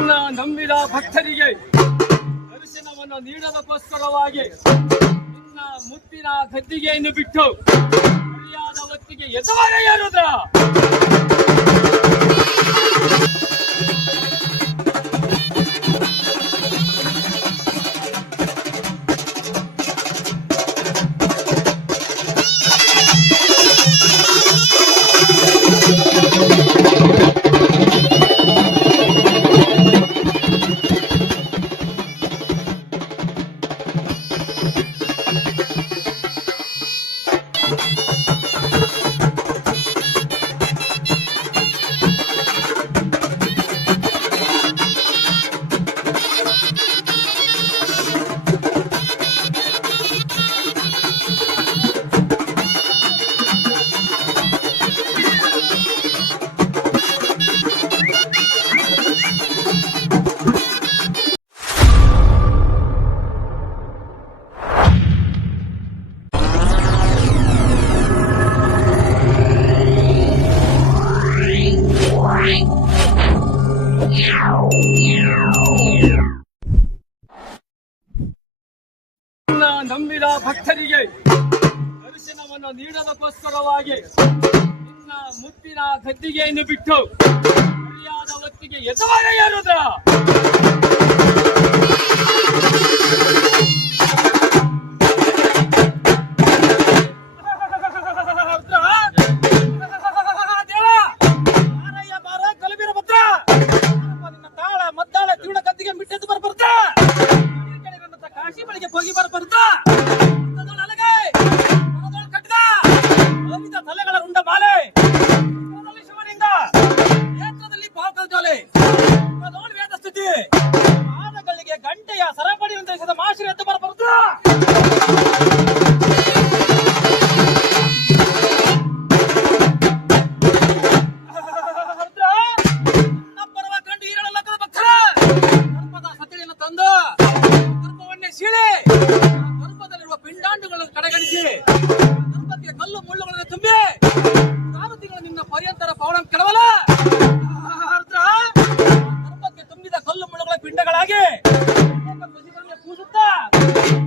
ನಂಬಿದ ಭಕ್ತರಿಗೆ ದರ್ಶನವನ್ನು ನೀಡೋದಕ್ಕೋಸ್ಕರವಾಗಿ ನಿನ್ನ ಮುತ್ತಿನ ಗದ್ದಿಗೆಯನ್ನು ಬಿಟ್ಟು ಸರಿಯಾದ ಹೊತ್ತಿಗೆ ಎದುವರೆ ಯಾರುದ್ರ ನಂಬಿದ ಭಕ್ತರಿಗೆ ದರ್ಶನವನ್ನು ನೀಡೋದಕ್ಕೋಸ್ಕರವಾಗಿ ನಿನ್ನ ಮುತ್ತಿನ ಗದ್ದಿಗೆಯನ್ನು ಬಿಟ್ಟು ಸರಿಯಾದ ಹೊತ್ತಿಗೆ ಎದುವರೆ ಯಾರುದ್ರ ಹೋಗಿ ಬರ್ತಾ ತಲೆಗಳ ಉಂಡ ಮಾಲೆ ಶಿವನಿಂದ ನೇತ್ರದಲ್ಲಿ ಪಾಕಜಾಲೆ ವೇದ ಸ್ಥಿತಿ ಪಾದಗಳಿಗೆ ಗಂಟೆಯ ಸರಪಡಿಯನ್ನು ಧರಿಸಿದ ಮಾಶ್ರಿ ಎದ್ದು ಬರ್ತಾ ಪರವ ಕಂಡು ಈರಳ ಲಕ್ಕದ ಭಕ್ತರ ಗರ್ಭದ ಸತಿಯನ್ನು ತಂದು ಗರ್ಭವನ್ನೇ ಸೀಳಿ ಗರ್ಭದಲ್ಲಿರುವ ಪಿಂಡಾಂಡುಗಳನ್ನು ಕಡೆಗಣಿಸಿ ಗರ್ಭಕ್ಕೆ ಕಲ್ಲು ಮುಳ್ಳುಗಳನ್ನು ತುಂಬಿ ಸಾರಥಿಗಳು ನಿನ್ನ ಪರ್ಯಂತರ ಪವನ ಕೆಡವಲ ಗರ್ಭಕ್ಕೆ ತುಂಬಿದ ಕಲ್ಲು ಮುಳ್ಳುಗಳ ಪಿಂಡಗಳಾಗಿ ಕೂಸುತ್ತಾ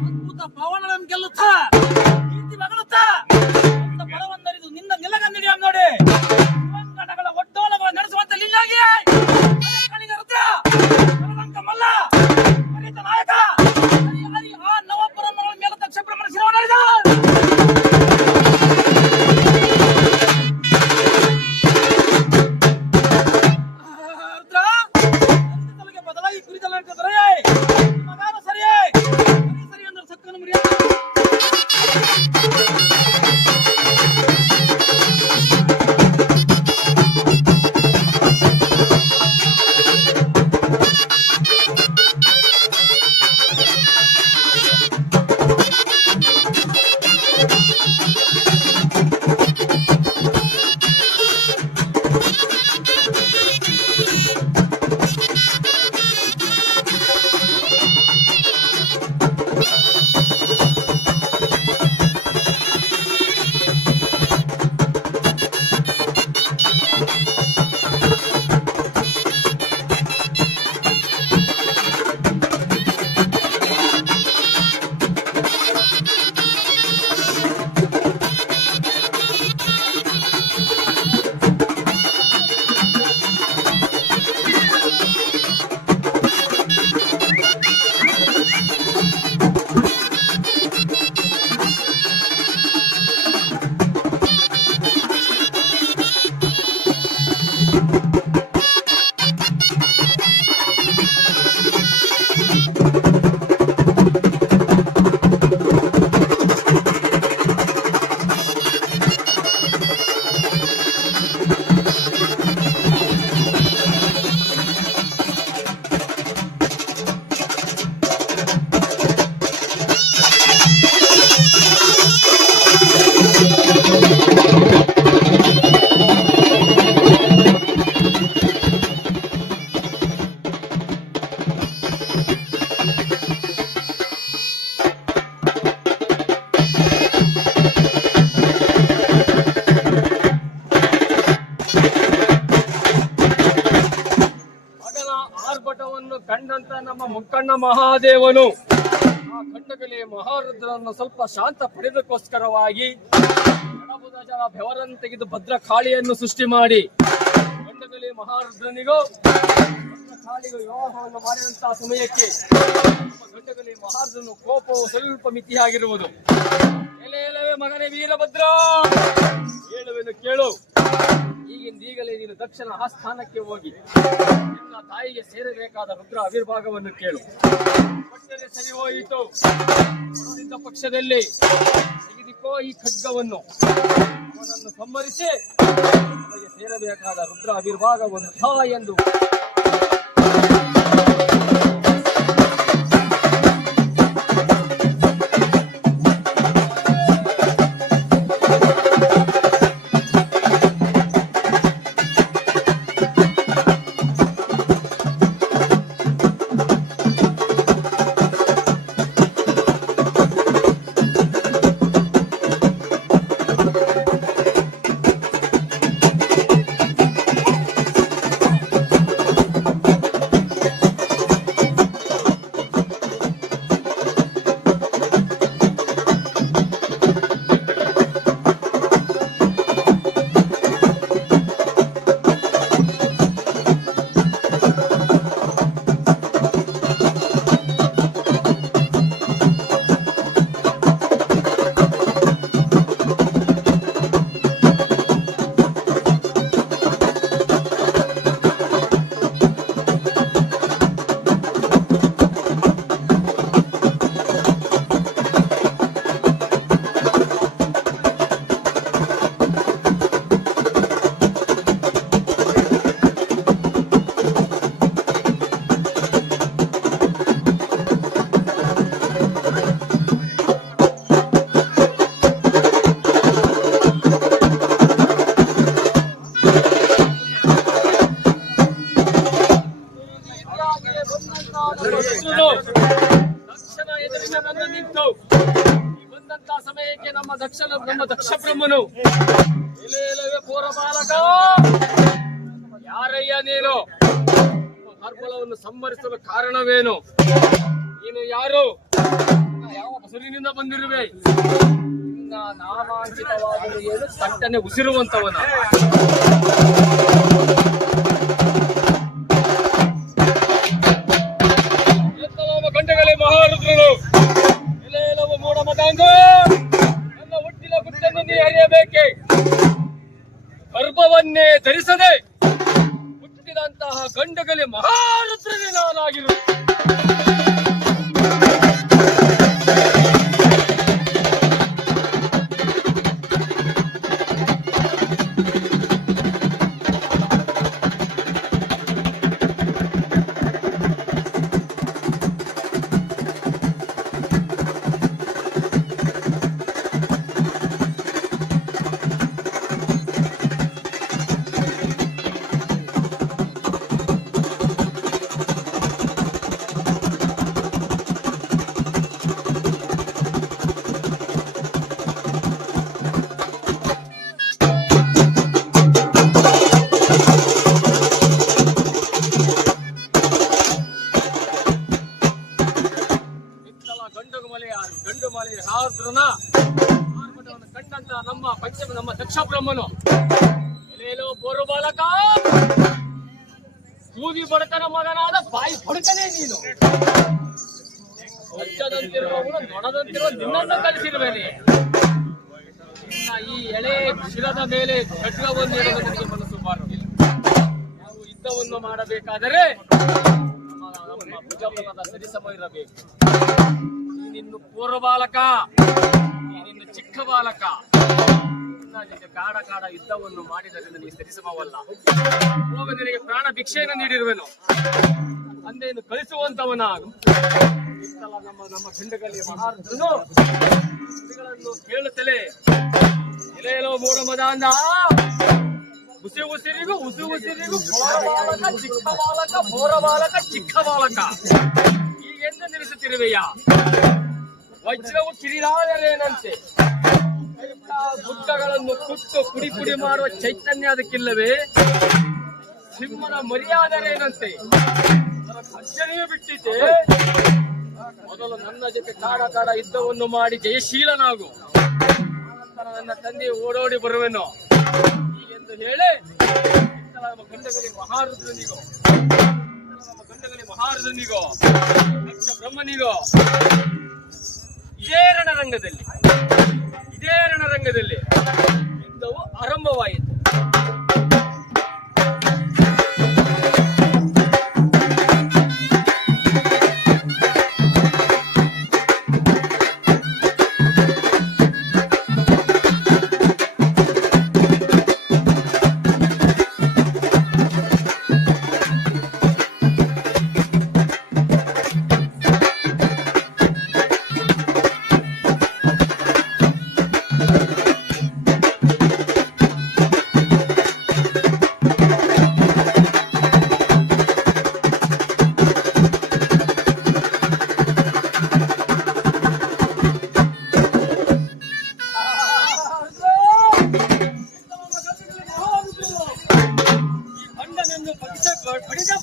ಅದ್ಭುತ ಪವನಗಳನ್ನು ಗೆಲ್ಲುತ್ತಾ ಆರ್ಭಟವನ್ನು ಕಂಡಂತ ನಮ್ಮ ಮುಕ್ಕಣ್ಣ ಮಹಾದೇವನು ಆ ಖಂಡಕಲೆ ಮಹಾರುದ್ರನ್ನು ಸ್ವಲ್ಪ ಶಾಂತ ಪಡೆದಕ್ಕೋಸ್ಕರವಾಗಿ ಜನ ಬೆವರನ್ನು ತೆಗೆದು ಭದ್ರ ಕಾಳಿಯನ್ನು ಸೃಷ್ಟಿ ಮಾಡಿ ಖಂಡಕಲೆ ಮಹಾರುದ್ರನಿಗೂ ಕಾಳಿಗೂ ವಿವಾಹವನ್ನು ಮಾಡಿದಂತಹ ಸಮಯಕ್ಕೆ ಖಂಡಕಲೆ ಮಹಾರುದ್ರನು ಕೋಪವು ಸ್ವಲ್ಪ ಮಿತಿಯಾಗಿರುವುದು. ಎಲೆಯಲ್ಲವೇ ಮಗನೇ ವೀರಭದ್ರ, ಹೇಳುವೆನು ಕೇಳು. ಈಗಲೇ ನೀನು ದಕ್ಷಿಣ ಆಸ್ಥಾನಕ್ಕೆ ಹೋಗಿ ನಿನ್ನ ತಾಯಿಗೆ ಸೇರಬೇಕಾದ ರುದ್ರ ಆವಿರ್ಭಾಗವನ್ನು ಕೇಳು. ಕೊಟ್ಟರೆ ಸರಿ ಹೋಯಿತು. ಹೊರಡಿದ್ದ ಪಕ್ಷದಲ್ಲಿ ತೆಗೆದುಕೋ ಈ ಖಡ್ಗವನ್ನು, ಅವನನ್ನು ಸಂಹರಿಸಿ ಅವನಿಗೆ ಸೇರಬೇಕಾದ ರುದ್ರ ಆವಿರ್ಭಾಗವನ್ನು ತಾ ಎಂದು ದಕ್ಷನ ಎದುರಿಗೆ ಬಂದು ನಿಂತು ಬಂದಂತಹ ಸಮಯಕ್ಕೆ ನಮ್ಮ ದಕ್ಷ ಬ್ರಹ್ಮನು ಎಲೆಯಲ್ಲವೇ ಪೂರ ಬಾಲಕ, ಯಾರಯ್ಯ ನೀನು? ಹರ್ಬಲವನ್ನು ಸಂಹರಿಸಲು ಕಾರಣವೇನು? ನೀನು ಯಾರು? ಯಾವ ಬಸರಿನಿಂದ ಬಂದಿರುವೆ? ನಿನ್ನ ನಾಮಾಂಕಿತವಾದರೂ ಏನು ತಟ್ಟನೆ ಉಸಿರುವಂತವನ? ಗಂಟೆಗಳೇ ಮಹಾರುದ್ರನು ಎಲೆಯಲ್ಲವ ಮೂಢ ಮತಾಂಗ, ನನ್ನ ಹುಟ್ಟಿನ ಗುಟ್ಟನ್ನು ನೀ ಅರಿಯಬೇಕೆ? ಗರ್ಭವನ್ನೇ ಧರಿಸದೆ ಹುಟ್ಟಿದಂತಹ ಗಂಡಗಲೆ ಮಹಾರುದ್ರನೇ ನಾನಾಗಿರು. ಕಂಡಂತ ನಮ್ಮ ದಕ್ಷ ಬ್ರಹ್ಮನು ಎಲೆಯಲ್ಲೋ ಬೋರು ಬಾಲಕ, ಕೂಗಿ ಬಡಕನ ಮಗನಾದ ಬಾಯಿ ಬಡಕನೇ ನೀನು. ಅಜ್ಜದಂತಿರುವವನು ನೊಣದಂತಿರುವ ನಿನ್ನನ್ನು ಕಲಿಸಿರುವೇನೆ. ಈ ಎಳೆ ಶಿರದ ಮೇಲೆ ಖಡ್ಗವನ್ನು ಇಡುವುದಕ್ಕೆ ಮನಸ್ಸು ಮಾಡುತ್ತಿಲ್ಲ. ನಾವು ಯುದ್ಧವನ್ನು ಮಾಡಬೇಕಾದರೆ ನಮ್ಮ ಭುಜಬಲದ ಸರಿಸಮ ಇರಬೇಕು. ನೀನಿನ್ನು ಪೂರ್ವ ಬಾಲಕ, ನೀನಿನ್ನು ಚಿಕ್ಕ ಬಾಲಕ. ಕಾಡ ಕಾಡ ಯುದ್ಧವನ್ನು ಮಾಡಿದರಿಂದ ನೀ ಸರಿಸಮವಲ್ಲ. ಹೋಗ ನಿನಗೆ ಪ್ರಾಣ ಭಿಕ್ಷೆಯನ್ನು ನೀಡಿರುವೆನು, ಅಂದೇನು ಕಳಿಸುವಂತವನಾಗು. ನಮ್ಮ ಖಂಡಗಳಲ್ಲಿ ಮಹಾರುದ್ರನು ನುಡಿಗಳನ್ನು ಕೇಳುತ್ತಲೇ ಎಲೆಯಲ್ಲೋ ಮೂಢ ಮದಾಂಧ, ಉಸಿ ಉಸಿರಿಗೂ ಬೋರ ಬಾಲಕ ಚಿಕ್ಕ ಬಾಲಕ, ಬೋರ ಬಾಲಕ ಚಿಕ್ಕ ಬಾಲಕ ಹೀಗೆಂದು ನಿಲ್ಲಿಸುತ್ತಿರುವೆಯ? ವಜ್ರವು ಕಿರಿದಾದರೇನಂತೆ, ಗುಡ್ಡಗಳನ್ನು ಕುಟ್ಟು ಪುಡಿ ಪುಡಿ ಮಾಡುವ ಚೈತನ್ಯ ಅದಕ್ಕಿಲ್ಲವೇ? ಸಿಂಹನ ಮರ್ಯಾದರೇನಂತೆ, ಅದರ ಖರ್ಚನೆಯೂ ಬಿಟ್ಟಿದ್ದೆ. ಮೊದಲು ನನ್ನ ಜೊತೆ ಕಾಡ ಯುದ್ಧವನ್ನು ಮಾಡಿ ಜಯಶೀಲನಾಗು, ನಂತರ ನನ್ನ ತಂದೆ ಓಡೋಡಿ ಬರುವೆನು ಹೀಗೆಂದು ಹೇಳಿ ನಮ್ಮ ಗಂಡಗಳಿಗೆ ಮಹಾರುದ್ರನಿಗೋ ದಕ್ಷ ಬ್ರಹ್ಮನಿಗೋ ಇದೇ ರಣರಂಗದಲ್ಲಿ ಯುದ್ಧವು ಆರಂಭವಾಯಿತು.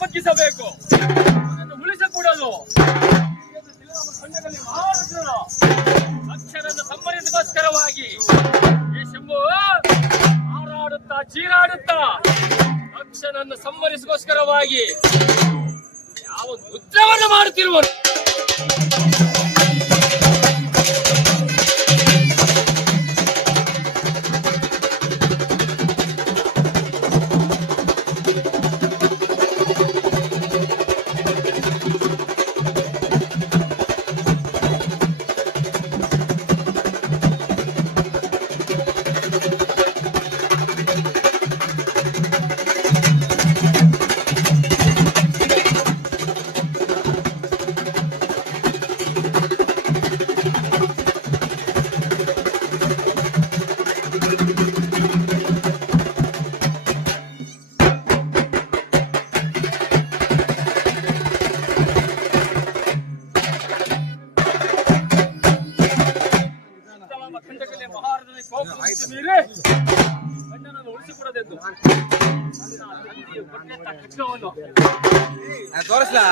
ಬಗ್ಗಿಸಬೇಕು, ಉಳಿಸಕೂಡದು. ಅಕ್ಷರನ್ನು ಸಂಹರಿಸಗೋಸ್ಕರವಾಗಿ ಈ ಶಂಭು ಹಾರಾಡುತ್ತಾ ಚೀರಾಡುತ್ತಾ ಅಕ್ಷರನ್ನು ಸಂಹರಿಸಗೋಸ್ಕರವಾಗಿ ಯಾವ ಮುದ್ರವನ್ನು ಮಾಡುತ್ತಿರುವನು. ಗಂಡನನ್ನು ಉಳಿಸಿಕೊಡದೆಂದು ತೋರಿಸ್ಲಾ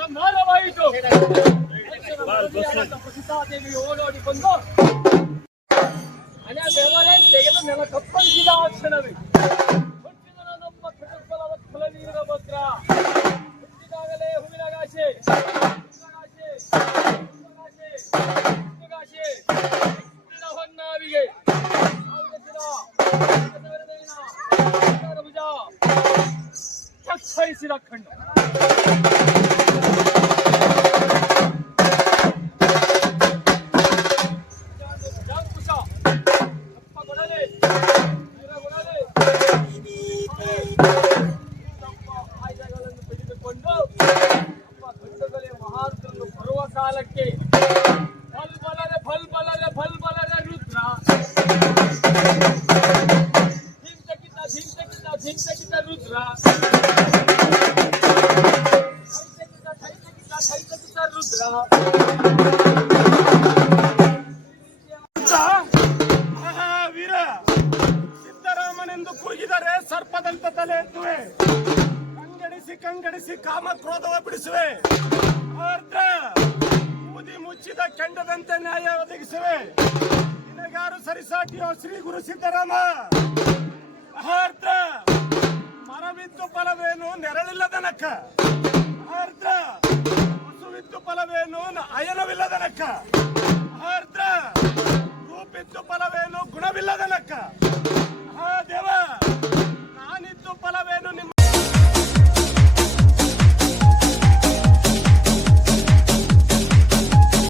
ಸಂಹಾರವಾಯಿತು. ಓಡೋಡಿ ಬಂದು ಹಣ ಬೆವರೇ ತೆಗೆದು ನೆಲ ಕಪ್ಪಳಿಸಿದ ಆ ಕ್ಷಣವೇ ಹುಟ್ಟಿದನೊಬ್ಬ ಪ್ರತಿಫಲವ ಫಲನೀರ ಭದ್ರ ಹುಟ್ಟಿದಾಗಲೇ ಹೂವಿನಗಾಶೆ ಹೊನ್ನಾವಿಗೆ ಭುಜ ಕತ್ತರಿಸಿದ ಕಣ್ಣು ಆಯುಧಗಳನ್ನು ತೆಗೆದುಕೊಂಡು ಗಂಡುಗಳೇ ಮಹಾರುದ್ರನು ಬರುವ ಕಾಲಕ್ಕೆ ಫಲ್ಬಲರೆ ರುದ್ರ ಧಿಂತಕಿತ ರುದ್ರ ಧೈತಕಿತ ರುದ್ರ ವೀರ ಸಿದ್ದರಾಮನೆಂದು ಕೂಗಿದರೆ ಸರ್ಪದಂತ ತಲೆ ಎತ್ತುವೆ, ಕಂಗಡಿಸಿ ಕಾಮ ಕ್ರೋಧವ ಬಿಡಿಸುವೆ, ಆರ್ದ್ರ ಊದಿ ಮುಚ್ಚಿದ ಕೆಂಡದಂತೆ ನ್ಯಾಯ ಒದಗಿಸುವೆ. ನಿನಗಾರು ಸರಿಸಾಟಿಯೋ ಶ್ರೀ ಗುರು ಸಿದ್ದರಾಮ. ಆರ್ದ್ರ ಮರವಿದ್ದು ಫಲವೇನು ನೆರಳಿಲ್ಲದನಕ್ಕ, ಆರ್ದ್ರ ಹಸುವಿದ್ದು ಫಲವೇನು ಅಯನವಿಲ್ಲದನಕ್ಕ, ಆರ್ದ್ರ ರೂಪಿದ್ದು ಫಲವೇನು ಗುಣವಿಲ್ಲದನಕ್ಕ.